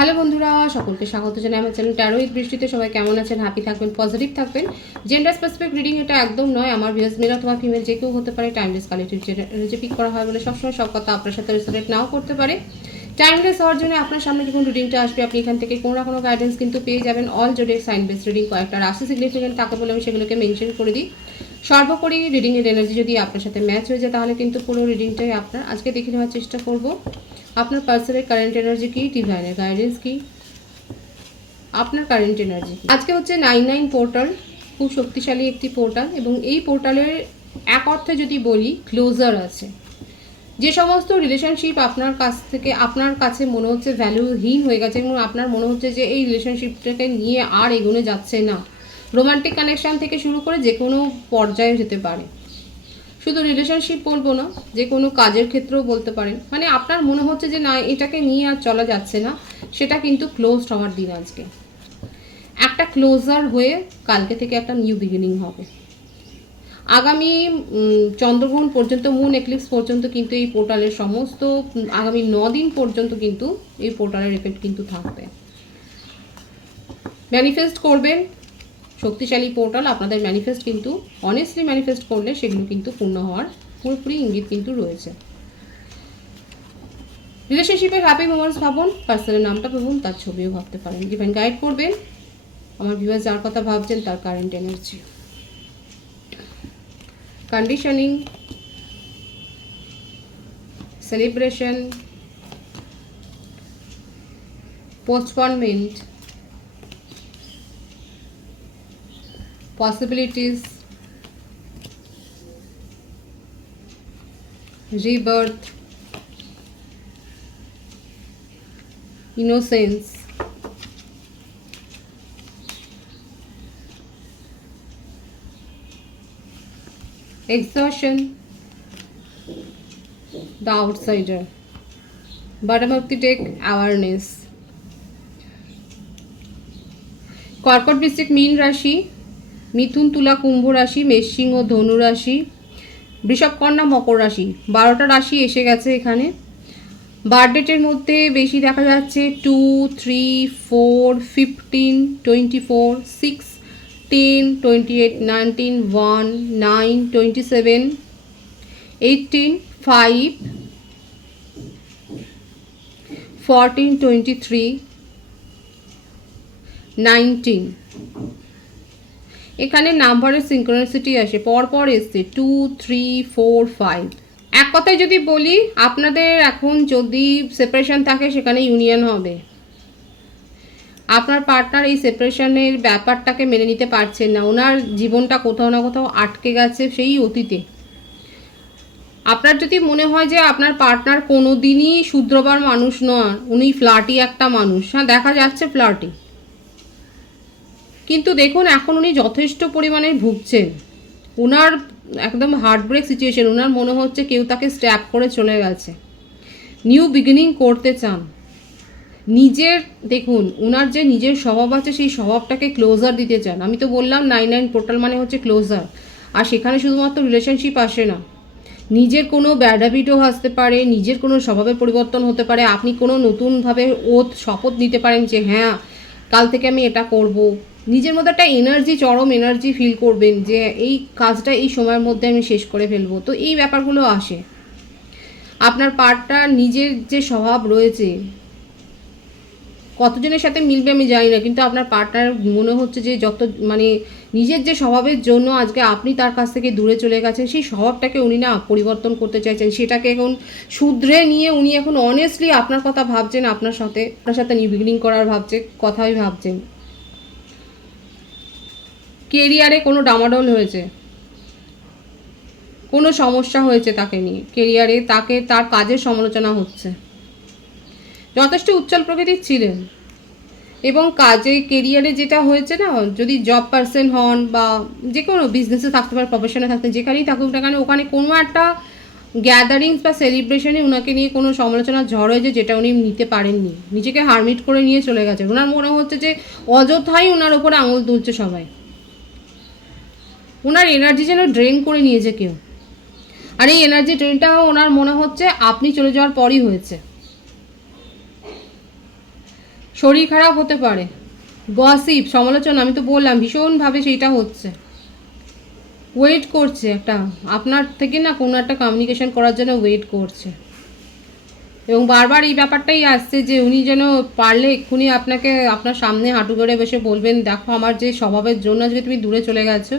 Hello বন্ধুরা, সকলকে স্বাগত জানাই আমার চ্যানেল ট্যারো ঈদ বৃষ্টিতে সবাই কেমন আছেন? হ্যাপি থাকবেন পজিটিভ থাকবেন। জেন্ডার স্পেসিফিক রিডিং এটা একদম নয়। আমার ভিউজ মেল অথবা ফিমেল যে কেউ হতে পারে টাইমলেস কালেক্টিভ যে পিক করা হয় বলে সবসময় সব কথা আপনার সাথে রেসোনেট নাও করতে পারে। টাইমলেস হওয়ার জন্য আপনার সামনে যখন রিডিংটা আসবে, আপনি এখান থেকে কোনো না কোনো গাইডেন্স কিন্তু পেয়ে যাবেন। অল জোডের সাইন বেস রিডিং কয়েকটা রাশি সিগনিফিকেন্ট থাকে বলে আমি সেগুলোকে মেনশন করে দিই। সর্বোপরি রিডিংয়ের এনার্জি যদি আপনার সাথে ম্যাচ হয়ে যায়, তাহলে কিন্তু পুরো রিডিংটাই আপনার আজকে দেখে নেওয়ার চেষ্টা করব। আপনার পার্সনের কারেন্ট এনার্জি কি? ডিভাইনের গাইডেন্স কি? আপনার কারেন্ট এনার্জি আজকে হচ্ছে নাইন নাইন পোর্টাল খুব শক্তিশালী একটি পোর্টাল এবং এই পোর্টালের এক অর্থে যদি বলি ক্লোজার আছে। যে সমস্ত রিলেশনশিপ আপনার কাছ থেকে, আপনার কাছে মনে হচ্ছে ভ্যালুহীন হয়ে গেছে এবং আপনার মনে হচ্ছে যে এই রিলেশনশিপটাকে নিয়ে আর এগোনো যাচ্ছে না রোমান্টিক কানেকশন থেকে শুরু করে যে কোনো পর্যায়ে যেতে পারে। শুধু রিলেশনশিপ বলব না, যে কোনো কাজের ক্ষেত্রেও বলতে পারেন। মানে আপনার মনে হচ্ছে যে, না, এটাকে নিয়ে আর চলা যাচ্ছে না। সেটা কিন্তু ক্লোজড হওয়ার দিন আজকে। একটা ক্লোজার হয়ে কালকে থেকে একটা নিউ বিগিনিং হবে। আগামী চন্দ্রগ্রহণ পর্যন্ত মুন এক্লিপস পর্যন্ত কিন্তু এই পোর্টালের সমস্ত, আগামী দিন পর্যন্ত কিন্তু এই পোর্টালের এফেক্ট কিন্তু থাকবে। ম্যানিফেস্ট করবেন শক্তিশালী পোর্টাল আপনাদের ম্যানিফেস্ট কিন্তু অনেস্টলি ম্যানিফেস্ট করলে সেগুলো কিন্তু পূর্ণ হওয়ার পুরোপুরি ইঙ্গিত কিন্তু রয়েছে। রিলেশনশিপের হ্যাপি মোমেন্টস ভাবুন পার্সনের নামটা ভাবুন, তার ছবিও ভাবতে পারেন। ডিপেন্ড গাইড করবেন, আমার ভিউয়ার যার কথা ভাবছেন তার current energy conditioning celebration postponement possibilities, rebirth, innocence. Exhaustion, the outsider. Bottom of the deck, awareness. कर्कट वृश्चिक मीन राशि মিথুন, তুলা, কুম্ভ রাশি মেষসিংহ ধনু রাশি, বৃষভ কন্যা, মকর রাশি। বারোটা রাশি এসে গেছে এখানে। বার্থডেটের মধ্যে বেশি দেখা যাচ্ছে two three four fifteen twenty four six ten twenty eight nineteen one nine twenty seven eighteen five fourteen twenty three nineteen এখানে নাম্বারের সিঙ্ক্রোনিসিটি আসে, পরপর এসছে টু থ্রি ফোর ফাইভ এক কথায় যদি বলি, আপনাদের এখন যদি সেপারেশন থাকে, সেখানে ইউনিয়ন হবে। আপনার পার্টনার এই সেপারেশনের ব্যাপারটাকে মেনে নিতে পারছেন না। ওনার জীবনটা কোথাও না কোথাও আটকে গেছে সেই অতীতে। আপনার যদি মনে হয় যে আপনার পার্টনার কোনো দিনই শুদ্রবার মানুষ নয়, উনি ফ্ল্যাটি একটা মানুষ। হ্যাঁ দেখা যাচ্ছে ফ্ল্যাটি কিন্তু দেখুন, এখন উনি যথেষ্ট পরিমাণে ভুগছেন। ওনার একদম হার্টব্রেক সিচুয়েশন ওনার মনে হচ্ছে কেউ তাকে স্ট্যাপ করে চলে গেছে। নিউ বিগিনিং করতে চান। নিজের, দেখুন ওনার যে নিজের স্বভাব আছে, সেই স্বভাবটাকে ক্লোজার দিতে চান। আমি তো বললাম নাইন নাইন পোর্টাল মানে হচ্ছে ক্লোজার আর সেখানে শুধুমাত্র রিলেশনশিপ আসে না। নিজের কোনো ব্যাড হ্যাবিটও আসতে পারে, নিজের কোনো স্বভাবের পরিবর্তন হতে পারে। আপনি কোনো নতুনভাবে ওত শপথ নিতে পারেন যে হ্যাঁ কাল থেকে আমি এটা করব। নিজের মধ্যে একটা এনার্জি চরম এনার্জি ফিল করবেন যে এই কাজটা এই সময়ের মধ্যে আমি শেষ করে ফেলব। তো এই ব্যাপারগুলো আসে। আপনার পার্টটা নিজের যে স্বভাব রয়েছে, কতজনের সাথে মিলবে আমি জানি না, কিন্তু আপনার পার্টনার মনে হচ্ছে যে যত মানে নিজের যে স্বভাবের জন্য আজকে আপনি তার কাছ থেকে দূরে চলে গেছেন, সেই স্বভাবটাকে উনি না পরিবর্তন করতে চাইছেন। সেটাকে এখন শুধরে নিয়ে উনি এখন অনেস্টলি আপনার কথা ভাবছেন, আপনার সাথে আপনার সাথে নিউ বিগিনিং করার ভাবছে, কথাই ভাবছেন। কেরিয়ারে কোনো ডামাডোল হয়েছে? কোনো সমস্যা হয়েছে তাকে নিয়ে? কেরিয়ারে তাকে তার কাজের সমালোচনা হচ্ছে। যথেষ্ট উজ্জ্বল প্রকৃতির ছিলেন। এবং কাজে, কেরিয়ারে যেটা হয়েছে না, যদি জব পার্সন হন বা যে কোনো বিজনেসে থাকতে পারে প্রফেশনে থাকতে, যেখানেই থাকুক না কেন, ওখানে কোনো একটা গ্যাদারিংস বা সেলিব্রেশনে ওনাকে নিয়ে কোনো সমালোচনা ঝড় হয়েছে যেটা উনি নিতে পারেননি। নিজেকে হারমিট করে নিয়ে চলে গেছে ওনার মনে হচ্ছে যে অযথাই ওনার ওপরে আঙুল তুলছে সবাই। ওনার এনার্জি যেন ড্রেন করে নিয়েছে কেউ। আর এই এনার্জি ড্রেনটা ওনার মনে হচ্ছে আপনি চলে যাওয়ার পরই হয়েছে। শরীর খারাপ হতে পারে। গসিপ সমালোচনা, আমি তো বললাম, ভীষণভাবে সেইটা হচ্ছে। ওয়েট করছে একটা, আপনার থেকে না কোনো একটা কমিউনিকেশন করার জন্য ওয়েট করছে। এবং বারবার এই ব্যাপারটাই আসছে যে উনি যেন পারলে এক্ষুনি আপনাকে আপনার সামনে হাঁটু করে বসে বলবেন, দেখো, আমার যে স্বভাবের জন্য আজকে তুমি দূরে চলে গেছো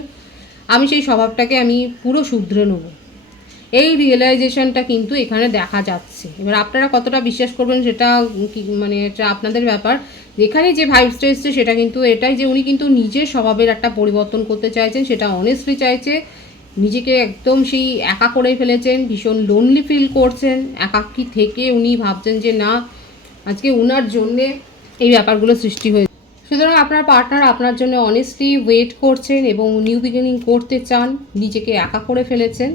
আমি সেই স্বভাবটাকে আমি পুরো শুধরে নেব। এই রিয়েলাইজেশনটা কিন্তু এখানে দেখা যাচ্ছে। এবার আপনারা কতটা বিশ্বাস করবেন সেটা মানে এটা আপনাদের ব্যাপার। এখানে যে ভাইবসটা এসছে সেটা কিন্তু এটাই যে উনি কিন্তু নিজের স্বভাবের একটা পরিবর্তন করতে চাইছেন, সেটা অনেস্টলি চাইছে। নিজেকে একদম সেই একা করে ফেলেছেন, ভীষণ লোনলি ফিল করছেন, একাকী থেকে উনি ভাবছেন যে না, আজকে ওনার জন্যে এই ব্যাপারগুলো সৃষ্টি হয়েছে। সুতরাং আপনার পার্টনার আপনার জন্য অনেস্টলি ওয়েট করছেন এবং নিউ বিগিনিং করতে চান, নিজেকে একা করে ফেলেছেন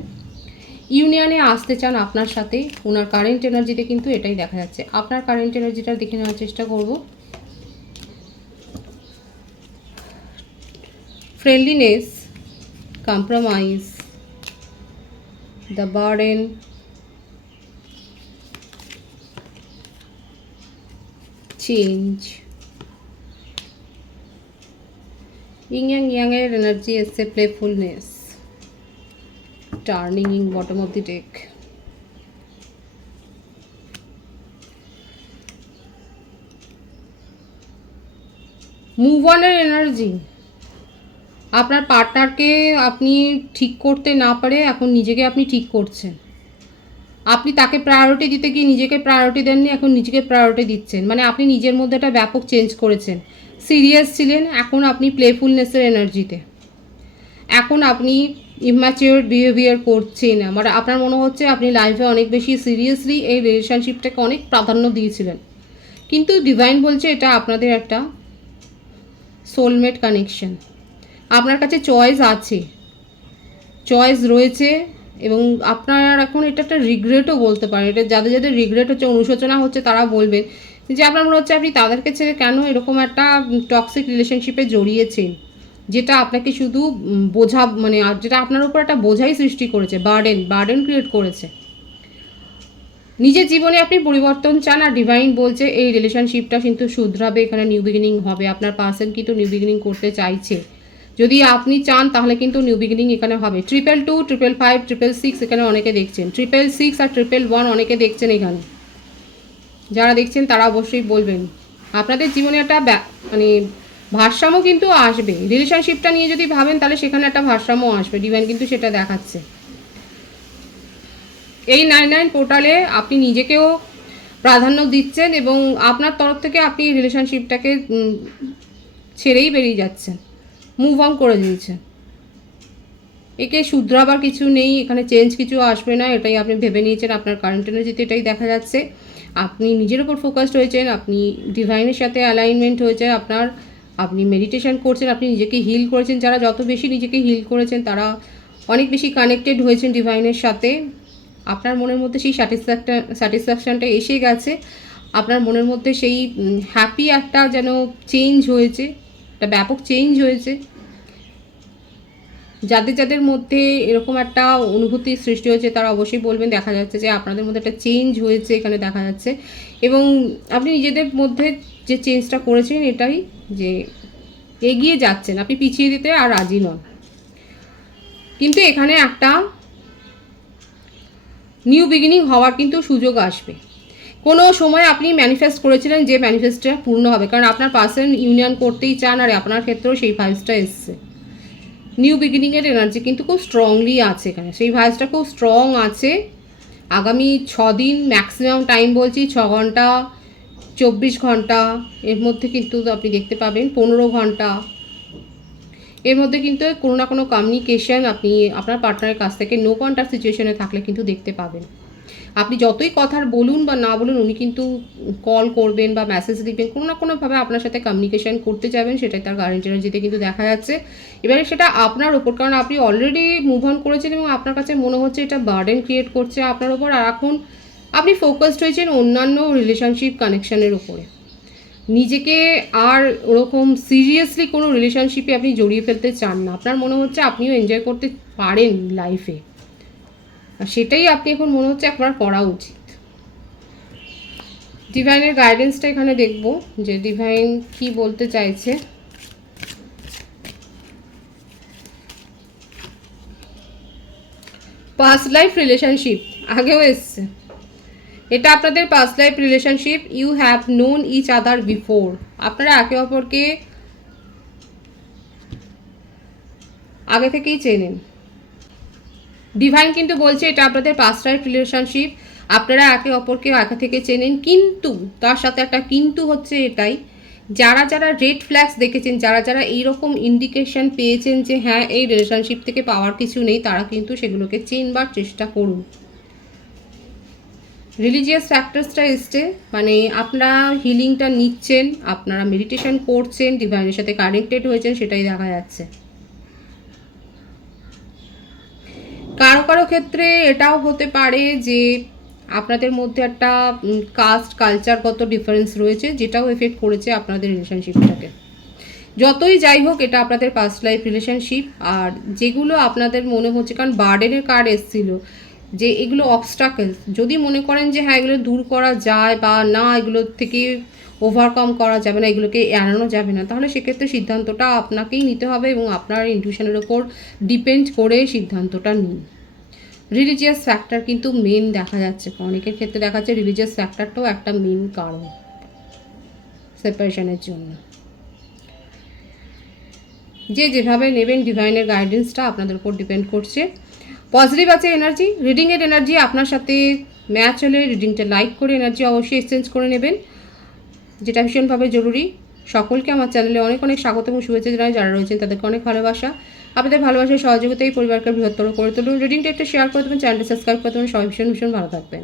ইউনিয়নে আসতে চান আপনার সাথে, ওনার কারেন্ট এনার্জিতে কিন্তু এটাই দেখা যাচ্ছে। আপনার কারেন্ট এনার্জিটা দেখে নেওয়ার চেষ্টা করব। Friendliness compromise the burden change young ইয়াংয়ের energy এসছে playfulness turning in bottom of the deck. Move অনের energy আপনার পার্টনারকে আপনি ঠিক করতে না পারে, এখন নিজেকে আপনি ঠিক করছেন। আপনি তাকে প্রায়োরিটি দিতে গিয়ে নিজেকে প্রায়োরিটি দেননি, এখন নিজেকে প্রায়োরিটি দিচ্ছেন। মানে আপনি নিজের মধ্যে একটা ব্যাপক চেঞ্জ করেছেন। সিরিয়াস ছিলেন, এখন আপনি প্লেফুলনেসের এনার্জিতে এখন আপনি ইম্যাচিওর বিহেভিয়ার করছেন। আমার, আপনার মনে হচ্ছে আপনি লাইফে অনেক বেশি সিরিয়াসলি এই রিলেশনশিপটাকে অনেক প্রাধান্য দিয়েছিলেন। কিন্তু ডিভাইন বলছে এটা আপনাদের একটা সোলমেট কানেকশন আপনার কাছে চয়েস আছে। চয়েস রয়েছে এবং আপনার এখন এটা একটা রিগ্রেটও বলতে পারেন। এটা যাদের যাদের রিগ্রেট হচ্ছে, অনুশোচনা হচ্ছে, তারা বলবেন যে, আপনার মনে হচ্ছে আপনি তাদেরকে ছেড়ে কেন এরকম একটা টক্সিক রিলেশনশিপে জড়িয়েছেন? যেটা আপনাকে শুধু বোঝা মানে যেটা আপনার উপর একটা বোঝাই সৃষ্টি করেছে বার্ডেন বার্ডেন ক্রিয়েট করেছে। নিজের জীবনে আপনি পরিবর্তন চান আর ডিভাইন বলছে, এই রিলেশনশিপটা কিন্তু শুধরাবে, এখানে নিউ বিগিনিং হবে। আপনার পার্সন কিন্তু নিউ বিগিনিং করতে চাইছে। যদি আপনি চান, তাহলে কিন্তু নিউ বিগিনিং এখানে হবে। Triple two triple five triple six এখানে অনেকে দেখছেন। ট্রিপল সিক্স আর ট্রিপল ওয়ান অনেকে দেখছেন এখানে। যারা দেখছেন, তারা অবশ্যই বলবেন। আপনাদের জীবনে একটা মানে ভারসাম্য কিন্তু আসবে। রিলেশনশিপটা নিয়ে যদি ভাবেন, তাহলে সেখানে একটা ভারসাম্য আসবে। ডিভাইন কিন্তু সেটা দেখাচ্ছে। এই নাইন নাইন পোর্টালে আপনি নিজেকেও প্রাধান্য দিচ্ছেন এবং আপনার তরফ থেকে আপনি রিলেশনশিপটাকে ছেড়েই বেরিয়ে যাচ্ছেন। মুভ অন করে দিয়েছে। একে শুধরাবার কিছু নেই, এখানে চেঞ্জ কিছু আসবে না, এটাই আপনি ভেবে নিয়েছেন, আপনার কারেন্ট এনার্জিতে এটাই দেখা যাচ্ছে। আপনি নিজের উপর ফোকাসড হয়েছেন, আপনি ডিভাইনের সাথে অ্যালাইনমেন্ট হয়েছে আপনার, আপনি মেডিটেশন করছেন, আপনি নিজেকে হিল করেছেন, যারা যত বেশি নিজেকে হিল করেছেন, তারা অনেক বেশি কানেক্টেড হয়েছেন ডিভাইনের সাথে। আপনার মনের মধ্যে সেই স্যাটিসফ্যাকশন স্যাটিসফ্যাকশানটা এসে গেছে। আপনার মনের মধ্যে সেই হ্যাপি একটা যেন চেঞ্জ হয়েছে, একটা ব্যাপক চেঞ্জ হয়েছে। যাদের যাদের মধ্যে এরকম একটা অনুভূতি সৃষ্টি হয়েছে, তারা অবশ্যই বলবেন। দেখা যাচ্ছে যে আপনাদের মধ্যে একটা চেঞ্জ হয়েছে এখানে দেখা যাচ্ছে। এবং আপনি নিজেদের মধ্যে যে চেঞ্জটা করেছেন, এটাই যে এগিয়ে যাচ্ছেন। আপনি পিছিয়ে দিতে আর রাজি নন। কিন্তু এখানে একটা নিউ বিগিনিং হওয়ার কিন্তু সুযোগ আসবে। কোনো সময় আপনি ম্যানিফেস্ট করেছিলেন যে ম্যানিফেস্টটা পূর্ণ হবে। কারণ আপনার পার্সন ইউনিয়ন করতেই চান আর আপনার ক্ষেত্রেও সেই ভাইসটা এসছে। নিউ বিগিনিংয়ের এনার্জি কিন্তু খুব স্ট্রংলি আছে এখানে। সেই ভাইসটা খুব স্ট্রং আছে। আগামী ছ দিন ম্যাক্সিমাম টাইম বলছি, ছ ঘণ্টা, চব্বিশ ঘণ্টা, এর মধ্যে কিন্তু আপনি দেখতে পাবেন পনেরো ঘণ্টা। এর মধ্যে কিন্তু কোনো না কোনো কমিউনিকেশান আপনি আপনার পার্টনারের কাছ থেকে নো কন্ট্যাক্ট সিচুয়েশনে থাকলে কিন্তু দেখতে পাবেন। আপনি যতই কথার বলুন বা না বলুন, উনি কিন্তু কল করবেন বা মেসেজ দিবেন, কোনো না কোনোভাবে আপনার সাথে কমিউনিকেশন করতে যাবেন, সেটাই তার কারেন্ট এনার্জিতে কিন্তু দেখা যাচ্ছে। এবারে সেটা আপনার ওপর কারণ আপনি অলরেডি মুভ অন করেছেন এবং আপনার কাছে মনে হচ্ছে এটা বার্ডেন ক্রিয়েট করছে আপনার ওপর আর এখন আপনি ফোকাসড হয়েছেন অন্যান্য রিলেশনশিপ কানেকশানের উপরে। নিজেকে আর ওরকম সিরিয়াসলি কোনো রিলেশনশিপে আপনি জড়িয়ে ফেলতে চান না। আপনার মনে হচ্ছে আপনিও এনজয় করতে পারেন লাইফে সেটাই আপনি এখন মনে হচ্ছে একবার করা উচিত। ডিভাইনের গাইডেন্সটা এখানে দেখব যে ডিভাইন কি বলতে চাইছে। পাস্ট লাইফ রিলেশনশিপ আগেও এসছে। এটা আপনাদের past life relationship you have known each other before আপনারা একে অপরকে আগে থেকেই চেনেন। ডিভাইন কিন্তু বলছে এটা আপনাদের লাইফ রিলেশনশিপ আপনারা একে অপরকে আগে থেকে চেনেন, কিন্তু তার সাথে একটা কিন্তু হচ্ছে এটাই। যারা যারা রেড ফ্ল্যাগস দেখেছেন, যারা যারা এইরকম ইন্ডিকেশন পেয়েছেন যে হ্যাঁ এই রিলেশনশিপ থেকে পাওয়ার কিছু নেই, তারা কিন্তু সেগুলোকে চেনবার চেষ্টা করুন। রিলিজিয়াস ফ্যাক্টরসটা এসছে মানে আপনারা হিলিংটা নিচ্ছেন, আপনারা মেডিটেশন করছেন ডিভাইনের সাথে কানেক্টেড হয়েছেন, সেটাই দেখা যাচ্ছে। কারও কারও ক্ষেত্রে এটাও হতে পারে যে আপনাদের মধ্যে একটা কাস্ট কালচারগত ডিফারেন্স রয়েছে, যেটাও এফেক্ট করেছে আপনাদের রিলেশনশিপটাকে যতই যাই হোক, এটা আপনাদের পাস্ট লাইফ রিলেশনশিপ আর যেগুলো আপনাদের মনে হচ্ছে, কারণ বার্ডেনের কার্ড এসছিল, যে এগুলো অবস্টাকেলস যদি মনে করেন যে হ্যাঁ এগুলো দূর করা যায় বা না, এগুলো থেকে ওভারকাম করা যাবে না, এগুলোকে এড়ানো যাবে না। তাহলে সেক্ষেত্রে সিদ্ধান্তটা আপনাকেই নিতে হবে এবং আপনার ইনটিউশনের ওপর ডিপেন্ড করে সিদ্ধান্তটা নিন। রিলিজিয়াস ফ্যাক্টর কিন্তু মেন দেখা যাচ্ছে। অনেকের ক্ষেত্রে দেখা যাচ্ছে রিলিজিয়াস ফ্যাক্টরটাও একটা মেন কারণ সেপারেশনের জন্য। যে যেভাবে নেবেন ডিভাইনের গাইডেন্সটা আপনাদের উপর ডিপেন্ড করছে। পজিটিভ আছে এনার্জি রিডিংয়ের এনার্জি আপনার সাথে ম্যাচ হলে রিডিংটা লাইক করে এনার্জি অবশ্যই এক্সচেঞ্জ করে নেবেন। যেটা ভীষণভাবে জরুরি। সকলকে আমার চ্যানেলে অনেক অনেক স্বাগত এবং শুভেচ্ছা জানাই, যারা রয়েছেন তাদেরকে অনেক ভালোবাসা। আপনাদের ভালোবাসার সহযোগিতা এই পরিবারকে বৃহত্তর করে তুলুন। রিডিংটা একটু শেয়ার করে দেবেন চ্যানেলটা সাবস্ক্রাইব করে দেবেন। সবাই ভীষণ ভীষণ ভালো থাকবেন।